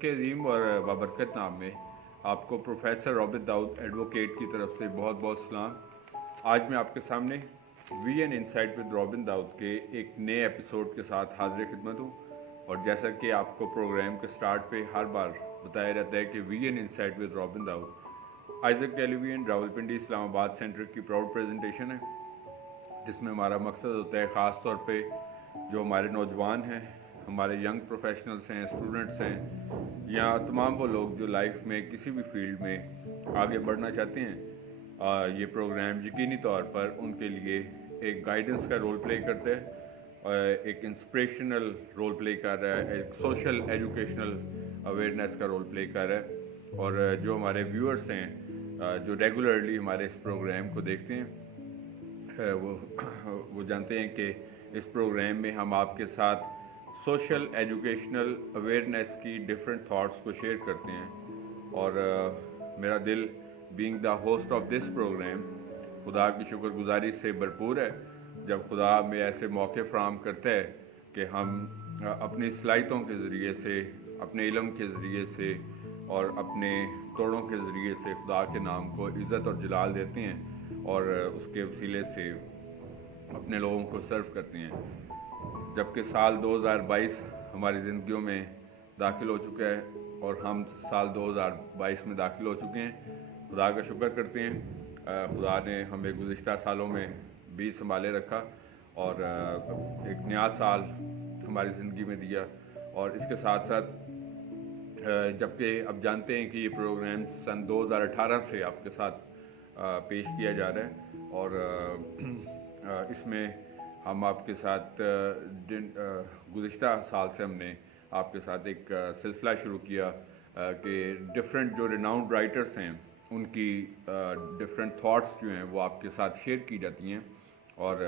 के अजीम और बाबरकत नाम में आपको प्रोफेसर रॉबिन दाऊद एडवोकेट की तरफ से बहुत बहुत सलाम। आज मैं आपके सामने VN insight with Robin Dawood के एक नए एपिसोड के साथ हाजिर खिदमत हूँ। और जैसा कि आपको प्रोग्राम के स्टार्ट पे हर बार बताया रहता है कि VN insight with Robin Dawood Isaac television Rawalpindi Islamabad centre की प्राउड प्रेजेंटेशन है, जिसमें हमारा मकसद होता है ख़ास तौर पे जो हमारे नौजवान हैं, हमारे यंग प्रोफेशनल्स हैं, स्टूडेंट्स हैं, या तमाम वो लोग जो लाइफ में किसी भी फील्ड में आगे बढ़ना चाहते हैं, ये प्रोग्राम यकीनी तौर पर उनके लिए एक गाइडेंस का रोल प्ले करता है, एक इंस्पिरेशनल रोल प्ले कर रहा है, एक सोशल एजुकेशनल अवेयरनेस का रोल प्ले कर रहा है। और जो हमारे व्यूअर्स हैं जो रेगुलरली हमारे इस प्रोग्राम को देखते हैं वो जानते हैं कि इस प्रोग्राम में हम आपके साथ सोशल एजुकेशनल अवेयरनेस की डिफरेंट थॉट्स को शेयर करते हैं। और मेरा दिल being the host of this programme खुदा की शुक्रगुजारी से भरपूर है जब खुदा में ऐसे मौके फराहम करता है कि हम अपनी सलाहियतों के ज़रिए से, अपने इल्म के ज़रिए से और अपने तोड़ों के ज़रिए से खुदा के नाम को इज़्ज़त और जलाल देते हैं और उसके वसीले से अपने लोगों को सर्व करते हैं। जबकि साल 2022 हमारी ज़िंदगियों में दाखिल हो चुका है और हम साल 2022 में दाखिल हो चुके हैं। खुदा का शुक्र करते हैं, खुदा ने हमें गुज़िश्ता सालों में भी संभाले रखा और एक नया साल हमारी ज़िंदगी में दिया। और इसके साथ साथ जबकि अब जानते हैं कि ये प्रोग्राम सन 2018 से आपके साथ पेश किया जा रहा है और इसमें हम आपके साथ गुज़िश्ता साल से हमने आपके साथ एक सिलसिला शुरू किया कि डिफरेंट जो रिनाउंड राइटर्स हैं उनकी डिफरेंट थॉट्स जो हैं वो आपके साथ शेयर की जाती हैं और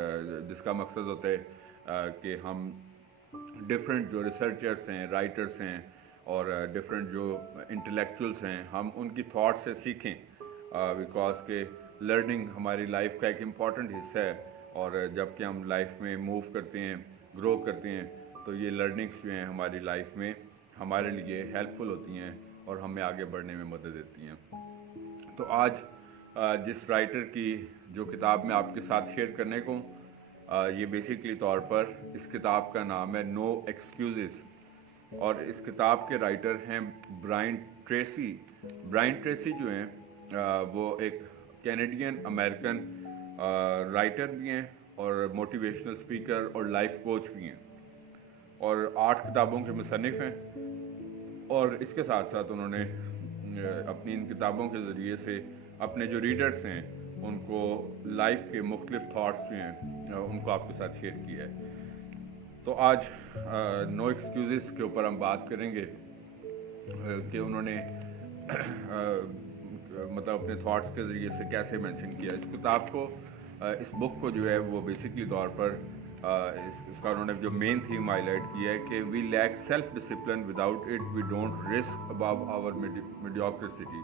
जिसका मकसद होता है कि हम डिफरेंट जो रिसर्चर्स हैं, राइटर्स हैं और डिफरेंट जो इंटेलेक्चुअल्स हैं हम उनकी थॉट से सीखें, बिकॉज के लर्निंग हमारी लाइफ का एक इम्पॉर्टेंट हिस्सा है। और जब कि हम लाइफ में मूव करते हैं, ग्रो करते हैं, तो ये लर्निंग्स जो हैं हमारी लाइफ में हमारे लिए हेल्पफुल होती हैं और हमें आगे बढ़ने में मदद देती हैं। तो आज जिस राइटर की जो किताब मैं आपके साथ शेयर करने को ये बेसिकली तौर पर इस किताब का नाम है नो एक्सक्यूज़ेस और इस किताब के राइटर हैं ब्रायन ट्रेसी। ब्रायन ट्रेसी जो हैं वो एक कैनेडियन अमेरिकन राइटर भी हैं और मोटिवेशनल स्पीकर और लाइफ कोच भी हैं और 8 किताबों के मुसन्निफ़ हैं। और इसके साथ साथ उन्होंने अपनी इन किताबों के ज़रिए से अपने जो रीडर्स हैं उनको लाइफ के मुख्तलिफ थाट्स जो हैं उनको आपके साथ शेयर किया है। तो आज नो एक्सक्यूज़ेस के ऊपर हम बात करेंगे कि उन्होंने मतलब अपने थॉट्स के ज़रिए से कैसे मेंशन किया इस किताब को। इस बुक को जो है वो बेसिकली तौर पर इसका उन्होंने जो मेन थीम हाईलाइट किया है कि we lack self discipline, without it we don't risk above our mediocrity.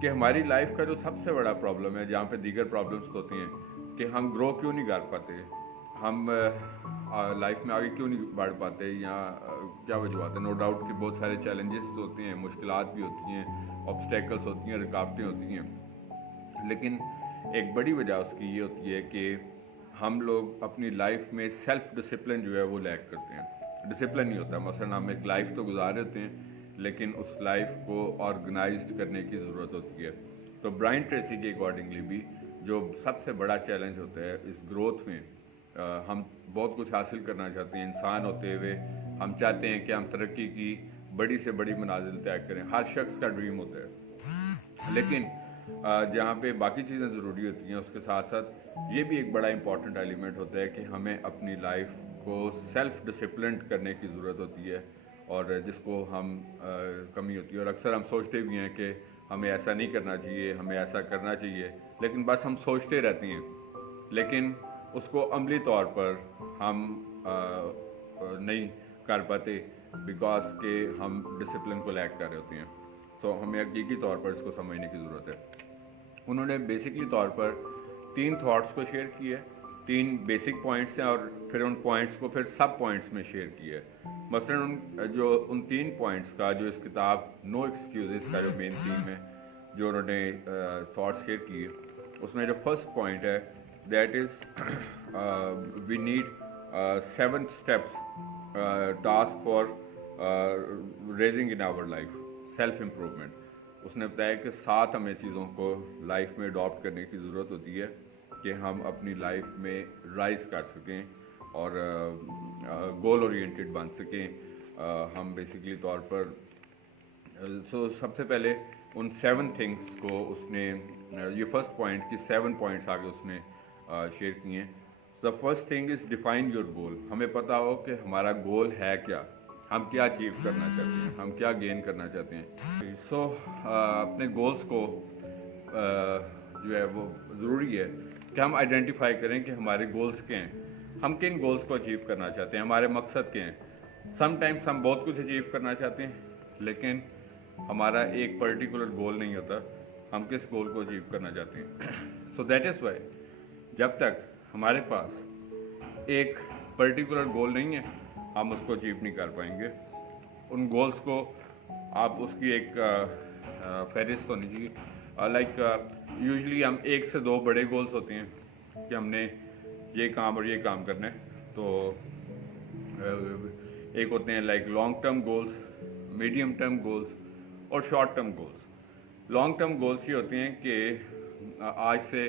कि हमारी लाइफ का जो सबसे बड़ा प्रॉब्लम है, जहाँ पे दीगर प्रॉब्लम्स होती हैं, कि हम ग्रो क्यों नहीं कर पाते, हम लाइफ में आगे क्यों नहीं बढ़ पाते, या क्या वजूहत है। नो डाउट कि बहुत सारे चैलेंजेस होते हैं, मुश्किलात भी होती हैं, ऑब्स्टेकल्स होती हैं, रुकावटें होती हैं, लेकिन एक बड़ी वजह उसकी ये होती है कि हम लोग अपनी लाइफ में सेल्फ डिसिप्लिन जो है वो लैक करते हैं। डिसिप्लिन नहीं होता। मसलन हम एक लाइफ तो गुजार देते हैं लेकिन उस लाइफ को ऑर्गेनाइज्ड करने की ज़रूरत होती है। तो ब्रायन ट्रेसी के अकॉर्डिंगली भी जो सबसे बड़ा चैलेंज होता है इस ग्रोथ में, हम बहुत कुछ हासिल करना चाहते हैं, इंसान होते हुए हम चाहते हैं कि हम तरक्की की बड़ी से बड़ी मनाजिल तय करें। हर शख्स का ड्रीम होता है, लेकिन जहाँ पे बाकी चीज़ें ज़रूरी होती हैं उसके साथ साथ ये भी एक बड़ा इंपॉर्टेंट एलिमेंट होता है कि हमें अपनी लाइफ को सेल्फ डिसिप्लिन करने की ज़रूरत होती है और जिसको हम कमी होती है। और अक्सर हम सोचते भी हैं कि हमें ऐसा नहीं करना चाहिए, हमें ऐसा करना चाहिए, लेकिन बस हम सोचते रहते हैं, लेकिन उसको अमली तौर पर हम नहीं कर पाते बिकॉज के हम डिसिप्लिन को लैक कर रहे होते हैं। तो हमें हकीकी तौर पर इसको समझने की ज़रूरत है। उन्होंने बेसिकली तौर पर 3 थॉट्स को शेयर किए 3 बेसिक पॉइंट्स हैं और फिर उन पॉइंट्स को फिर सब पॉइंट्स में शेयर किया है। मसलन उन 3 पॉइंट्स का जो इस किताब नो एक्सक्यूजेस का जो मेन थीम है, जो उन्होंने थॉट्स शेयर किए, उसमें जो फर्स्ट पॉइंट है that is we need 7 steps task for raising in our life, self improvement. उसने बताया कि 7 हमें चीज़ों को लाइफ में अडॉप्ट करने की ज़रूरत होती है कि हम अपनी लाइफ में राइज कर सकें और गोल ओरिएंटेड बन सकें। हम बेसिकली तौर पर सबसे पहले उन 7 थिंग्स को उसने ये फर्स्ट पॉइंट की 7 पॉइंट्स आगे उसने शेयर किए हैं। The first thing is define your goal. हमें पता हो कि हमारा गोल है क्या, हम क्या अचीव करना चाहते हैं, हम क्या गेन करना चाहते हैं। अपने गोल्स को जो है वो ज़रूरी है कि हम आइडेंटिफाई करें कि हमारे गोल्स क्या हैं, हम किन गोल्स को अचीव करना चाहते हैं, हमारे मकसद क्या हैं। समटाइम्स हम बहुत कुछ अचीव करना चाहते हैं लेकिन हमारा एक पर्टिकुलर गोल नहीं होता, हम किस गोल को अचीव करना चाहते हैं। सो दैट इज़ वाई जब तक हमारे पास एक पर्टिकुलर गोल नहीं है हम उसको अचीव नहीं कर पाएंगे। उन गोल्स को आप उसकी एक फहरिस्त होनी चाहिए। लाइक यूजुअली हम 1 से 2 बड़े गोल्स होते हैं कि हमने ये काम और ये काम करना है। तो एक होते हैं like long term goals, medium term goals और short term goals. Long term goals ये होते हैं कि आज से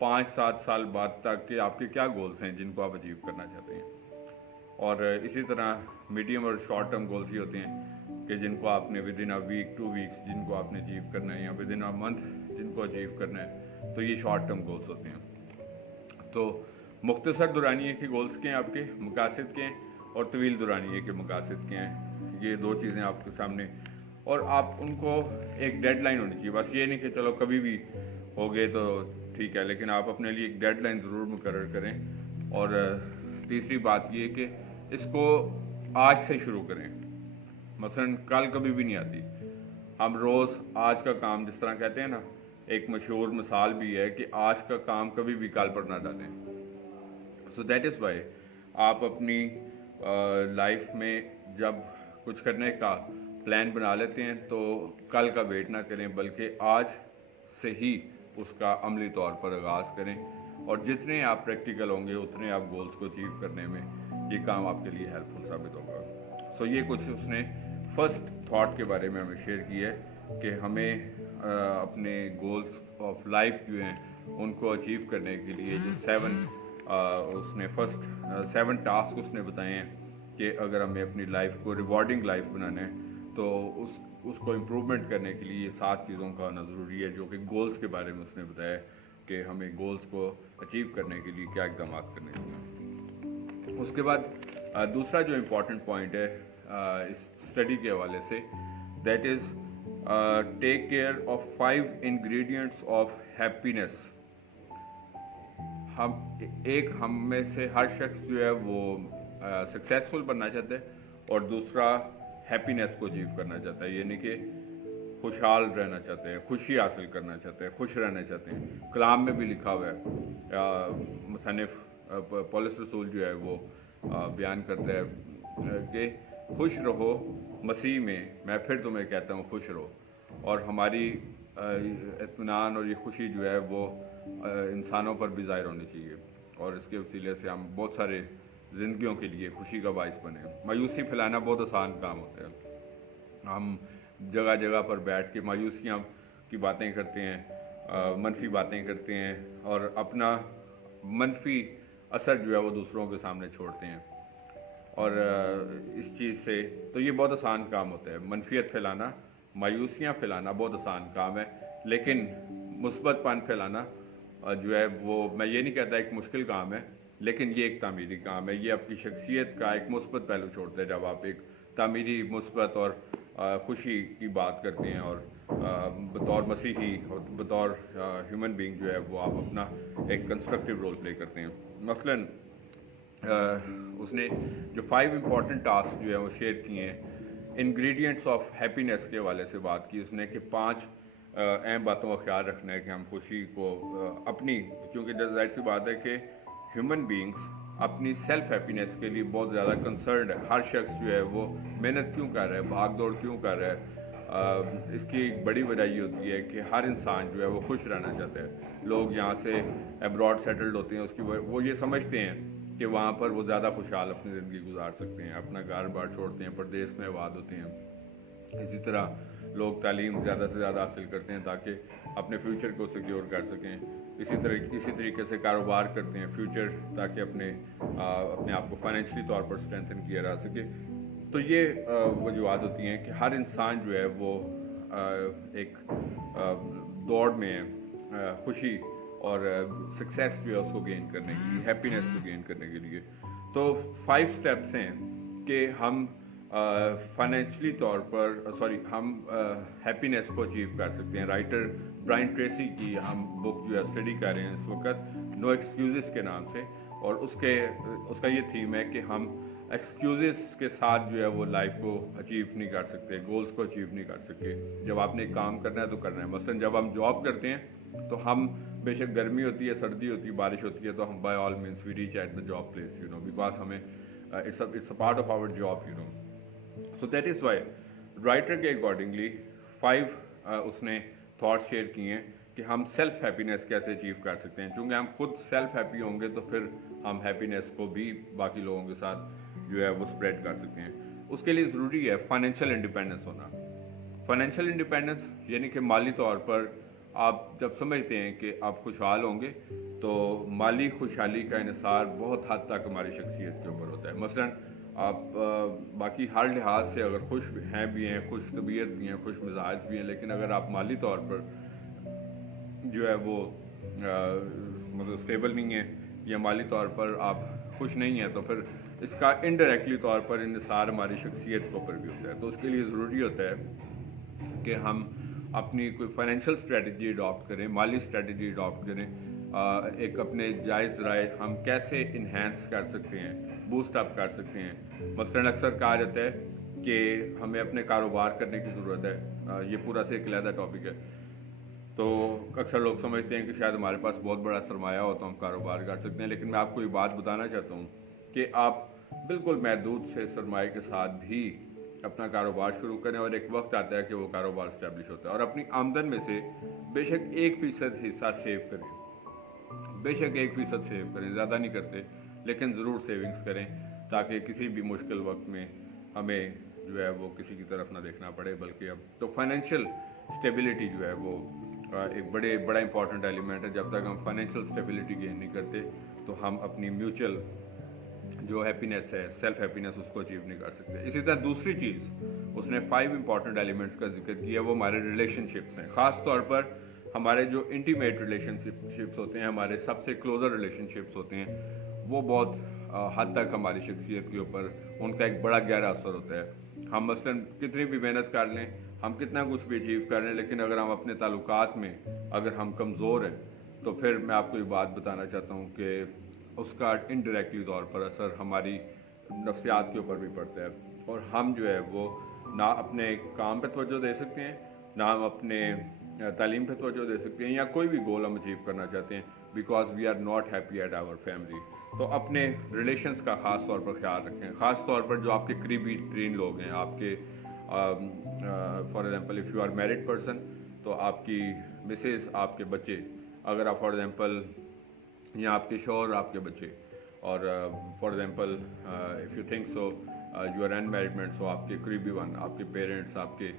5-7 साल बाद तक के आपके क्या गोल्स हैं जिनको आप अचीव करना चाहते हैं। और इसी तरह मीडियम और शॉर्ट टर्म गोल्स ही होते हैं कि जिनको आपने within a week 2 weeks जिनको आपने अचीव करना है या विद इन अ मंथ जिनको अचीव करना है। तो ये शॉर्ट टर्म गोल्स होते हैं। तो मुख्तसर दुरानिए के गोल्स के हैं, आपके मकासद के हैं, और तवील दुरानिए के मकासद के हैं। ये 2 चीज़ें आपके सामने, और आप उनको एक डेडलाइन होनी चाहिए। बस ये नहीं कि चलो कभी भी हो गए तो ठीक है, लेकिन आप अपने लिए एक डेडलाइन ज़रूर मुकर्रर करें। और तीसरी बात ये कि इसको आज से शुरू करें। मसलन कल कभी भी नहीं आती। हम रोज़ आज का काम, जिस तरह कहते हैं ना, एक मशहूर मिसाल भी है कि आज का काम कभी भी कल पर ना डालें। सो दैट इज़ वाई आप अपनी लाइफ में जब कुछ करने का प्लान बना लेते हैं तो कल का वेट ना करें, बल्कि आज से ही उसका अमली तौर पर आगाज़ करें। और जितने आप प्रैक्टिकल होंगे उतने आप गोल्स को अचीव करने में ये काम आपके लिए हेल्पफुल साबित होगा। सो ये कुछ उसने फर्स्ट थॉट के बारे में हमें शेयर किया है कि हमें अपने गोल्स ऑफ लाइफ जो हैं उनको अचीव करने के लिए जो 7 टास्क उसने बताए हैं कि अगर हमें अपनी लाइफ को रिवॉर्डिंग लाइफ बनाना है तो उसको इम्प्रूवमेंट करने के लिए ये 7 चीज़ों का आना ज़रूरी है, जो कि गोल्स के बारे में उसने बताया कि हमें गोल्स को अचीव करने के लिए क्या इकदाम करने चाहिए। उसके बाद दूसरा जो इम्पोर्टेंट पॉइंट है इस स्टडी के हवाले से, that is take care of 5 ingredients of happiness. हम में से हर शख्स जो है वो सक्सेसफुल बनना चाहता है और दूसरा हैप्पीनेस को अचीव करना चाहता है, यानी कि खुशहाल रहना चाहते हैं, खुशी हासिल करना चाहते हैं, खुश रहना चाहते हैं। कलाम में भी लिखा हुआ है, मुसन्निफ पौलुस रसूल जो है वो बयान करता है कि खुश रहो मसीह में, मैं फिर तुम्हें कहता हूँ खुश रहो। और हमारी इत्मीनान और ये खुशी जो है वो इंसानों पर भी ज़ाहिर होनी चाहिए, और इसके वसीले से हम बहुत सारे ज़िंदगियों के लिए खुशी का बाइस बने। मायूसी फैलाना बहुत आसान काम होता है। हम जगह जगह पर बैठ के मायूसियाँ की बातें करते हैं, मनफी बातें करते हैं, और अपना मनफी असर जो है वो दूसरों के सामने छोड़ते हैं। और इस चीज़ से तो ये बहुत आसान काम होता है, मनफियत फैलाना, मायूसियाँ फैलाना बहुत आसान काम है, लेकिन मुस्बतपन फैलाना जो है वो, मैं ये नहीं कहता एक मुश्किल काम है, लेकिन ये एक तामीरी काम है। ये आपकी शख्सियत का एक मुस्बत पहलू छोड़ता है जब आप एक तामीरी, मुस्बत और खुशी की बात करते हैं, और बतौर मसीही और बतौर ह्यूमन बीइंग जो है वो आप अपना एक कंस्ट्रक्टिव रोल प्ले करते हैं। मसलन उसने जो 5 इम्पॉर्टेंट टास्क जो है वो शेयर किए हैं, इंग्रेडिएंट्स ऑफ हैप्पीनेस के हवाले से बात की उसने कि 5 अहम बातों का ख्याल रखना है कि हम खुशी को अपनी, क्योंकि जाहिर सी बात है कि ह्यूमन बीइंग्स अपनी सेल्फ हैप्पीनेस के लिए बहुत ज़्यादा कंसर्न है। हर शख्स जो है वो मेहनत क्यों कर रहा है, भाग दौड़ क्यों कर रहा है, इसकी एक बड़ी वजह ये होती है कि हर इंसान जो है वो खुश रहना चाहता है। लोग यहाँ से अब्रॉड सेटल्ड होते हैं, उसकी वो ये समझते हैं कि वहाँ पर वो ज़्यादा खुशहाल अपनी ज़िंदगी गुजार सकते हैं, अपना घर बार छोड़ते हैं, परदेश में आबाद होते हैं। इसी तरह लोग तालीम ज़्यादा से ज़्यादा हासिल करते हैं ताकि अपने फ्यूचर को सिक्योर कर सकें। इसी तरीके से कारोबार करते हैं फ्यूचर, ताकि अपने आप को फाइनेंशियली तौर पर स्ट्रेंथन किया जा सके। तो ये वजूहत होती हैं कि हर इंसान जो है वो एक दौड़ में खुशी और सक्सेस जो है उसको गेन करने के लिए, हैप्पीनेस को गेन करने के लिए। तो 5 स्टेप्स हैं कि हम फाइनेंशियली तौर पर हम हैप्पीनेस को अचीव कर सकते हैं। राइटर ब्रायन ट्रेसी की हम बुक जो है स्टडी कर रहे हैं इस वक्त, नो एक्सक्यूजेस के नाम से, और उसका ये थीम है कि हम एक्सक्यूजेस के साथ जो है वो लाइफ को अचीव नहीं कर सकते, गोल्स को अचीव नहीं कर सकते। जब आपने काम करना है तो करना है। मसलन जब हम जॉब करते हैं तो हम, बेशक गर्मी होती है, सर्दी होती है, बारिश होती है, तो हम by all means we reach at the job place, because हमें it's a part of our job, so that is why writer के अकॉर्डिंगली 5 उसने थॉट शेयर किए हैं कि हम सेल्फ हैप्पीनेस कैसे अचीव कर सकते हैं। चूँकि हम खुद सेल्फ हैप्पी होंगे तो फिर हम हैप्पीनेस को भी बाकी लोगों के साथ जो है वो स्प्रेड कर सकते हैं। उसके लिए ज़रूरी है फाइनेंशियल इंडिपेंडेंस होना। फाइनेंशियल इंडिपेंडेंस यानी कि माली तौर पर आप जब समझते हैं कि आप खुशहाल होंगे तो माली खुशहाली का इन्हिसार बहुत हद तक हमारी शख्सियत के ऊपर होता है। मसलन आप बाकी हर लिहाज से अगर खुश हैं भी हैं, खुश तबीयत भी हैं, खुश मिजाज भी हैं, लेकिन अगर आप माली तौर पर जो है वो मतलब स्टेबल नहीं है या माली तौर पर आप खुश नहीं हैं, तो फिर इसका इनडायरेक्टली तौर पर इन्हिसार हमारी शख्सियत के ऊपर भी होता है। तो उसके लिए ज़रूरी होता है कि हम अपनी कोई फाइनेंशियल स्ट्रेटजी अडॉप्ट करें, माली स्ट्रेटजी अडॉप्ट करें। एक अपने जायज़ राय हम कैसे इन्हेंस कर सकते हैं, बूस्ट अप कर सकते हैं। मसलन अक्सर कहा जाता है कि हमें अपने कारोबार करने की ज़रूरत है। ये पूरा से एक अलग टॉपिक है। तो अक्सर लोग समझते हैं कि शायद हमारे पास बहुत बड़ा सरमाया हो तो हम कारोबार कर सकते हैं, लेकिन मैं आपको ये बात बताना चाहता हूँ कि आप बिल्कुल महदूद से सरमाए के साथ भी अपना कारोबार शुरू करें, और एक वक्त आता है कि वो कारोबार इस्टेब्लिश होता है। और अपनी आमदन में से बेशक 1% हिस्सा सेव करें, बेशक 1% सेव करें, ज़्यादा नहीं करते लेकिन ज़रूर सेविंग्स करें, ताकि किसी भी मुश्किल वक्त में हमें जो है वो किसी की तरफ ना देखना पड़े। बल्कि अब तो फाइनेंशियल स्टेबिलिटी जो है वो एक बड़ा इंपॉर्टेंट एलिमेंट है। जब तक हम फाइनेंशियल स्टेबिलिटी गेन नहीं करते तो हम अपनी म्यूचुअल जो हैप्पीनेस है, सेल्फ हैप्पीनेस, उसको अचीव नहीं कर सकते। इसी तरह दूसरी चीज़ उसने 5 इंपॉर्टेंट एलिमेंट्स का जिक्र किया, वो हमारे रिलेशनशिप्स हैं। ख़ास तौर पर हमारे जो इंटीमेट रिलेशनशिप्स होते हैं, हमारे सबसे क्लोजर रिलेशनशिप्स होते हैं, वो बहुत हद तक हमारी शख्सियत के ऊपर उनका एक बड़ा गहरा असर होता है। हम मसलन कितनी भी मेहनत कर लें, हम कितना कुछ भी अचीव कर लें, लेकिन अगर हम अपने ताल्लुकात में अगर हम कमज़ोर हैं तो फिर मैं आपको ये बात बताना चाहता हूँ कि उसका इनडायरेक्टली तौर पर असर हमारी नफ्सियात के ऊपर भी पड़ता है, और हम जो है वो ना अपने काम पे तवज्जो दे सकते हैं, ना हम अपने तालीम पे तवज्जो दे सकते हैं, या कोई भी गोल हम अचीव करना चाहते हैं, because we are not happy at our family. तो अपने रिलेशंस का ख़ास तौर पर ख्याल रखें। ख़ास तौर पर जो आपके करीबी तरीन लोग हैं, आपके for example if you are married person, तो आपकी मिसेस, आपके बच्चे, अगर आप फॉर एग्जांपल या आपके शौहर, आपके बच्चे, और for example if you think so you are unmarried, so आपके करीबी वन, आपके पेरेंट्स, आपके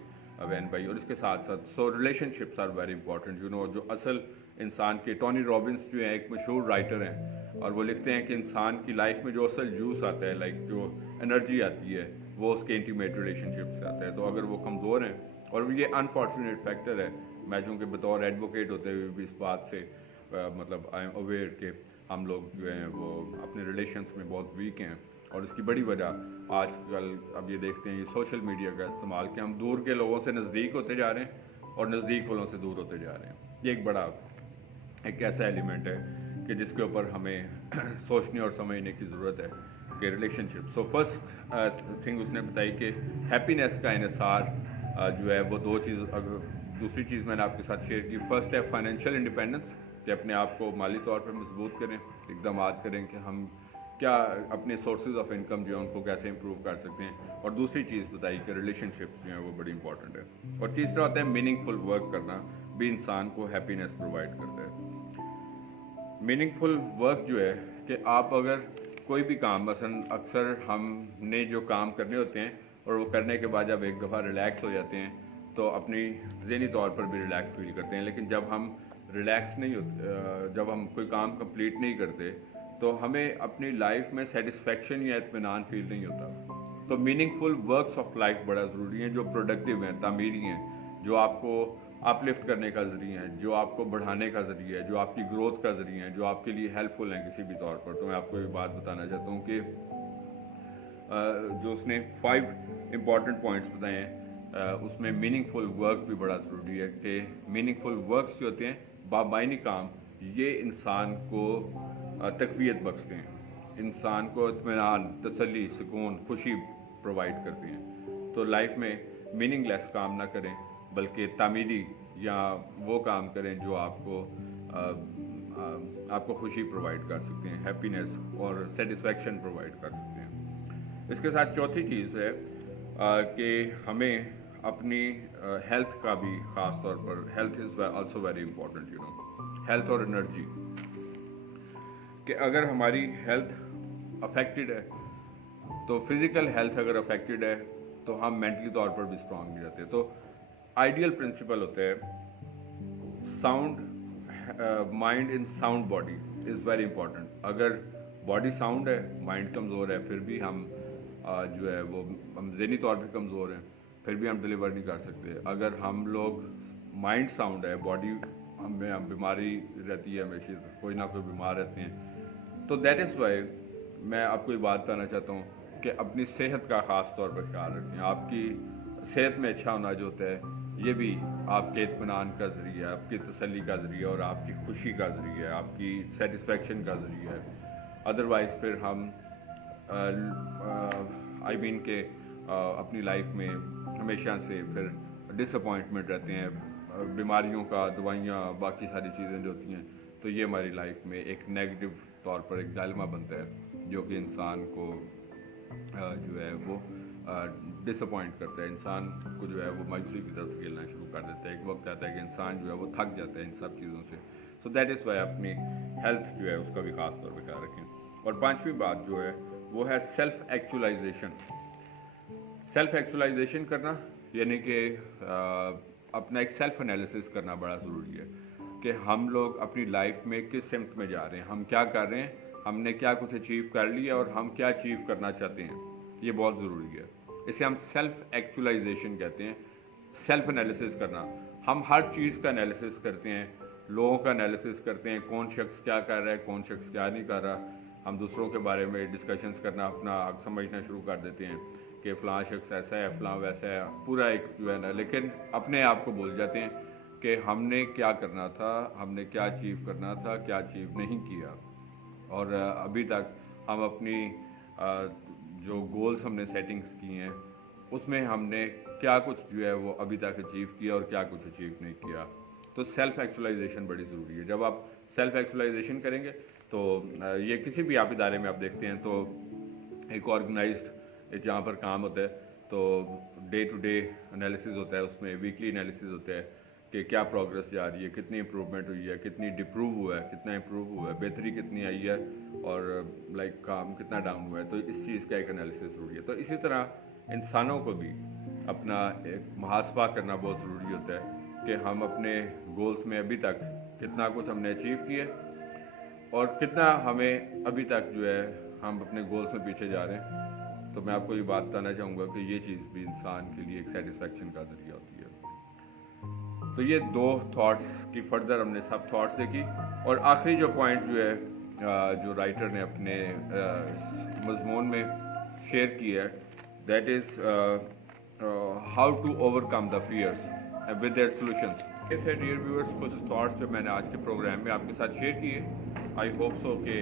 बहन भाई, और इसके साथ साथ सो रिलेशनशिप्स आर वेरी इंपॉर्टेंट। जो असल इंसान के, टोनी रॉबिन्स जो है एक मशहूर राइटर हैं, और वो लिखते हैं कि इंसान की लाइफ में जो असल जूस आता है, लाइक जो एनर्जी आती है, वो उसके इंटीमेट रिलेशनशिप से आता है। तो अगर वो कमज़ोर हैं, और ये अनफॉर्चुनेट फैक्टर है, मैं चूँकि बतौर एडवोकेट होते हुए भी इस बात से मतलब आई एम अवेयर कि हम लोग जो हैं वो अपने रिलेशंस में बहुत वीक हैं, और इसकी बड़ी वजह आजकल अब ये देखते हैं ये सोशल मीडिया का इस्तेमाल, कि हम दूर के लोगों से नज़दीक होते जा रहे हैं और नज़दीक वालों से दूर होते जा रहे हैं। ये एक ऐसा एलिमेंट है कि जिसके ऊपर हमें सोचने और समझने की ज़रूरत है कि रिलेशनशिप। सो फर्स्ट थिंग उसने बताई कि हैप्पीनेस का इन्हिसार जो है वो 2 चीज़। दूसरी चीज़ मैंने आपके साथ शेयर की, फर्स्ट है फाइनेंशियल इंडिपेंडेंस, کہ اپنے آپ کو مالی طور پر مضبوط کریں، اقدامات کریں کہ ہم کیا اپنے سورسز آف انکم جو ہیں ان کو کیسے امپروو کر سکتے ہیں، اور دوسری چیز بتائی کہ ریلیشن شپس جو ہیں وہ بڑی امپورٹنٹ ہے، اور تیسرا ہوتا ہے میننگ فل ورک کرنا بھی انسان کو ہیپینس پرووائڈ کرتا ہے۔ میننگ فل ورک جو ہے کہ آپ اگر کوئی بھی کام، مثلا اکثر ہم نے جو کام کرنے ہوتے ہیں اور وہ کرنے کے بعد جب ایک دفعہ ریلیکس ہو جاتے ہیں تو اپنی ذہنی طور پر بھی ریلیکس فیل کرتے ہیں، لیکن جب ہم ریلیکس نہیں ہوتے، جب ہم کوئی کام کمپلیٹ نہیں کرتے تو ہمیں اپنی لائف میں سیٹسفیکشن یا اطمینان فیل نہیں ہوتا۔ تو meaningful works of life بڑا ضروری ہیں، جو پروڈکٹیو ہیں، تعمیری ہیں، جو آپ کو اپ لفٹ کرنے کا ذریعہ ہیں، جو آپ کو بڑھانے کا ذریعہ ہے، جو آپ کی گروتھ کا ذریعہ ہیں، جو آپ کے لیے ہیلپ فل ہیں کسی بھی طور پر۔ تو میں آپ کو یہ بات بتانا چاہتا ہوں کہ جو اس نے 5 امپورٹنٹ پوائنٹس بتائے ہیں، اس میں میننگ فل ورک بھی بڑا ضروری ہے کہ میننگ فل ورکس جو ہوتے ہیں، بامعنی کام، یہ انسان کو تقویت بخشتے ہیں، انسان کو اطمینان، تسلی، سکون، خوشی پرووائڈ کرتے ہیں۔ تو لائف میں میننگ لیس کام نہ کریں بلکہ تعمیری یا وہ کام کریں جو آپ کو خوشی پرووائڈ کر سکتے ہیں، ہیپینس اور سیٹسفیکشن پرووائڈ کر سکتے ہیں۔ اس کے ساتھ چوتھی چیز ہے کہ ہمیں اپنی ہیلتھ کا بھی خاص طور پر، health is also very important, health اور انرجی، کہ اگر ہماری ہیلتھ افیکٹڈ ہے تو فزیکل ہیلتھ اگر افیکٹڈ ہے تو ہم مینٹلی طور پر بھی اسٹرانگ نہیں رہتے۔ تو آئیڈیل پرنسپل ہوتا ہے sound mind in sound body is very important. اگر باڈی ساؤنڈ ہے، مائنڈ کمزور ہے، پھر بھی ہم جو ہے وہ ہم ذہنی طور پہ کمزور ہیں، پھر بھی ہم ڈلیور نہیں کر سکتے۔ اگر ہم لوگ مائنڈ ساؤنڈ ہے، باڈی ہمیں بیماری رہتی ہے، ہمیشہ کوئی نہ کوئی بیمار رہتے ہیں، تو دیٹ از وائی میں آپ کو یہ بات بتانا چاہتا ہوں کہ اپنی صحت کا خاص طور پر خیال رکھیں۔ آپ کی صحت میں اچھا ہونا جو ہوتا ہے یہ بھی آپ کے اطمینان کا ذریعہ ہے، آپ کی تسلی کا ذریعہ اور آپ کی خوشی کا ذریعہ ہے، آپ کی سیٹسفیکشن کا ذریعہ ہے۔ ادروائز پھر ہم کہ اپنی لائف میں ہمیشہ سے پھر ڈس اپوائنٹمنٹ رہتے ہیں، بیماریوں کا، دوائیاں، باقی ساری چیزیں جو ہوتی ہیں، تو یہ ہماری لائف میں ایک نیگیٹو طور پر ایک ڈائلما بنتا ہے جو کہ انسان کو جو ہے وہ ڈس اپوائنٹ کرتا ہے، انسان کو جو ہے وہ مایوسی کی طرف کھیلنا شروع کر دیتا ہے۔ ایک وقت آتا ہے کہ انسان جو ہے وہ تھک جاتا ہے ان سب چیزوں سے۔ سو دیٹ از وائی اپنی ہیلتھ جو ہے اس کا بھی خاص طور پہ خیال رکھیں۔ اور پانچویں بات جو ہے وہ ہے سیلف ایکچولائزیشن۔ سیلف ایکچولائزیشن کرنا یعنی کہ اپنا ایک سیلف انالیسس کرنا بڑا ضروری ہے کہ ہم لوگ اپنی لائف میں کس سمت میں جا رہے ہیں، ہم کیا کر رہے ہیں، ہم نے کیا کچھ اچیو کر لیا اور ہم کیا اچیو کرنا چاہتے ہیں، یہ بہت ضروری ہے۔ اسے ہم سیلف ایکچولائزیشن کہتے ہیں، سیلف انالیسس کرنا۔ ہم ہر چیز کا انالیسس کرتے ہیں، لوگوں کا انالیسس کرتے ہیں، کون شخص کیا کر رہا ہے، کون شخص کیا نہیں کر رہا۔ ہم دوسروں کے بارے میں ڈسکشنز کرنا، اپنا سمجھنا شروع کر دیتے ہیں کہ فلاں شخص ایسا ہے، فلاں ویسا ہے، پورا ایک جو ہے نا، لیکن اپنے آپ کو بھول جاتے ہیں کہ ہم نے کیا کرنا تھا، ہم نے کیا اچیو کرنا تھا، کیا اچیو نہیں کیا، اور ابھی تک ہم اپنی جو گولز ہم نے سیٹنگز کی ہیں اس میں ہم نے کیا کچھ جو ہے وہ ابھی تک اچیو کیا اور کیا کچھ اچیو نہیں کیا۔ تو سیلف ایکچولائزیشن بڑی ضروری ہے۔ جب آپ سیلف ایکچولائزیشن کریں گے تو یہ کسی بھی آپ ادارے میں آپ دیکھتے ہیں تو ایک آرگنائزڈ جہاں پر کام ہوتا ہے تو ڈے ٹو ڈے انالیسز ہوتا ہے، اس میں ویکلی انالیسز ہوتا ہے کہ کیا پروگرس جا رہی ہے، کتنی امپروومنٹ ہوئی ہے، کتنی ڈپروو ہوا ہے، کتنا امپروو ہوا ہے، بہتری کتنی آئی ہے، اور کام کتنا ڈاؤن ہوا ہے۔ تو اس چیز کا ایک انالیسس ضروری ہے۔ تو اسی طرح انسانوں کو بھی اپنا ایک محاسبہ کرنا بہت ضروری ہوتا ہے کہ ہم اپنے گولز میں ابھی تک کتنا کچھ ہم نے اچیو کیا اور کتنا ہمیں ابھی تک جو ہے ہم اپنے گولز میں پیچھے جا رہے ہیں۔ تو میں آپ کو یہ بات بتانا چاہوں گا کہ یہ چیز بھی انسان کے لیے ایک سیٹسفیکشن کا ذریعہ ہوتی ہے۔ تو یہ 2 تھاٹس کی فردر ہم نے سب تھاٹس دیکھی، اور آخری جو پوائنٹ جو ہے جو رائٹر نے اپنے مضمون میں شیئر کیا ہے، that is how to overcome the fears with their solutions. یہ تھے ڈیئر ویورس کچھ تھاٹس جو میں نے آج کے پروگرام میں آپ کے ساتھ شیئر کیے۔ آئی ہوپ سو کہ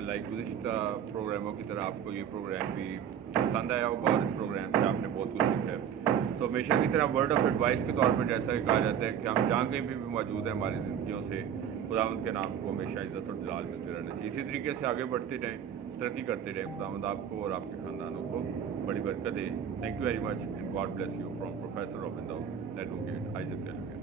لائک گزشتہ پروگراموں کی طرح آپ کو یہ پروگرام بھی پسند آیا ہوگا اور اس پروگرام سے آپ نے بہت کچھ سیکھا ہے۔ تو ہمیشہ کی طرح ورڈ آف ایڈوائس کے طور پر جیسا کہ کہا جاتا ہے کہ ہم جہاں کہیں بھی موجود ہیں ہماری زندگیوں سے खुदावंद के नाम को हमेशा इज्जत और जलाल मिलते रहना चाहिए। इसी तरीके से आगे बढ़ते रहें, तरक्की करते रहें। खुदावंद आपको और आपके ख़ानदानों को बड़ी बरकत दे। Thank you very much and God bless you from professor Robin Daud advocate Isaac LV.